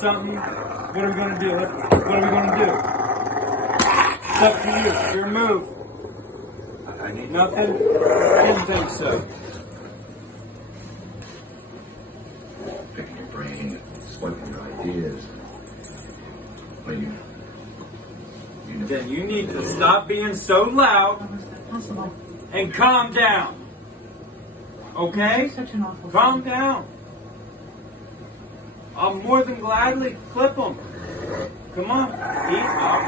something, what are we going to do? What are we going to do? It's up to you. It's your move. I need Nothing? Didn't think so. picking your brain, swiping your ideas. But you know. Then you need to stop being so loud How is that possible? and calm down. Okay? Such an awful Calm thing. down. I'll more than gladly clip them. Come on. Eat up.